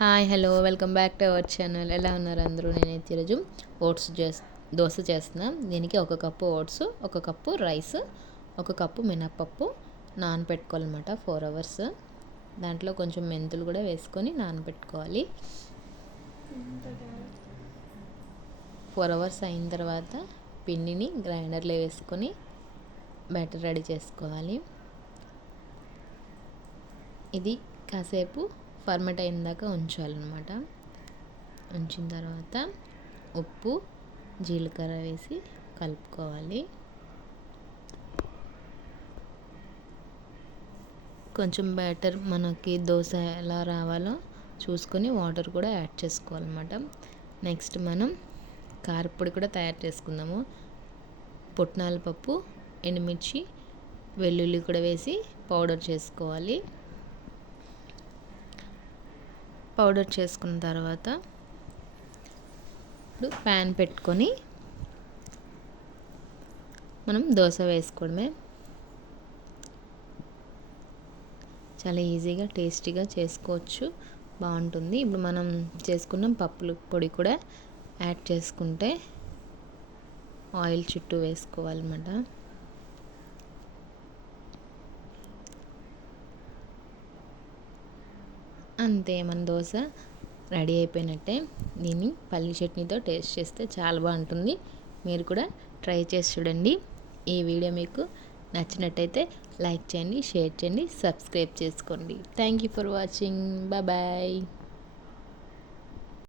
Hi hello welcome back to our channel. ఎలా ఉన్నారు అందరూ? నేనైతే ఈరోజు దోశ చేస్తున్నా. దీనికి 1 cup oats, 1 cup rice, 1 cup మినప్పప్పు నానబెట్టుకోవాలన్నమాట 4 అవర్స్. దాంట్లో కొంచెం మెంతులు కూడా వేసుకొని నానబెట్టుకోవాలి. 4 అవర్స్ అయిన తర్వాత పిండిని గ్రైండర్లో వేసుకొని బ్యాటర్ రెడీ చేసుకోవాలి. ఇది కాసేపు ఫర్మెంట్ అయిన దాకా ఉంచాలన్నమాట. ఉంచిన తర్వాత ఉప్పు, జీలకర్ర వేసి కలుపుకోవాలి. కొంచెం బ్యాటర్ మనకి దోశ ఎలా రావాలో చూసుకొని వాటర్ కూడా యాడ్ చేసుకోవాలన్నమాట. నెక్స్ట్ మనం కారపొడి కూడా తయారు చేసుకుందాము. పుట్నాల పప్పు, ఎండుమిర్చి, వెల్లుల్లి కూడా వేసి పౌడర్ చేసుకోవాలి. పౌడర్ చేసుకున్న తర్వాత ఇప్పుడు ప్యాన్ పెట్టుకొని మనం దోశ వేసుకోవడమే. చాలా ఈజీగా టేస్టీగా చేసుకోవచ్చు, బాగుంటుంది. ఇప్పుడు మనం చేసుకున్న పప్పుల పొడి కూడా యాడ్ చేసుకుంటే ఆయిల్ చుట్టూ వేసుకోవాలన్నమాట. అంతే, మన దోశ రెడీ అయిపోయినట్టే. దీన్ని పల్లి చట్నీతో టేస్ట్ చేస్తే చాలా బాగుంటుంది. మీరు కూడా ట్రై చేసి చూడండి. ఈ వీడియో మీకు నచ్చినట్టయితే లైక్ చేయండి, షేర్ చేయండి, సబ్స్క్రైబ్ చేసుకోండి. Thank you for watching. Bye.